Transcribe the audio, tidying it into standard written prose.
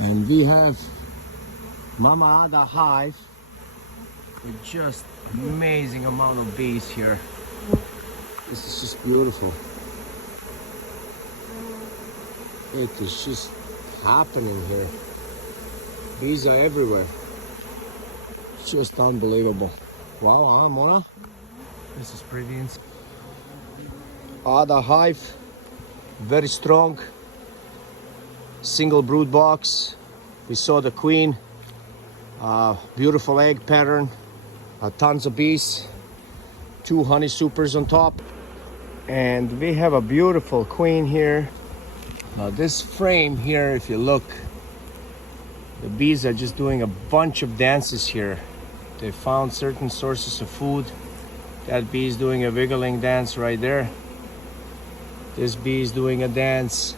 And we have Mama the hive with just amazing amount of bees here. This is just beautiful. It is just happening here. Bees are everywhere. It's just unbelievable. Wow, huh, Mona? This is pretty insane. The hive, very strong. Single brood box. We saw the queen. Beautiful egg pattern. Tons of bees. 2 honey supers on top. And we have a beautiful queen here. Now this frame here, if you look, the bees are just doing a bunch of dances here. They found certain sources of food. That bee is doing a wiggling dance right there. This bee is doing a dance.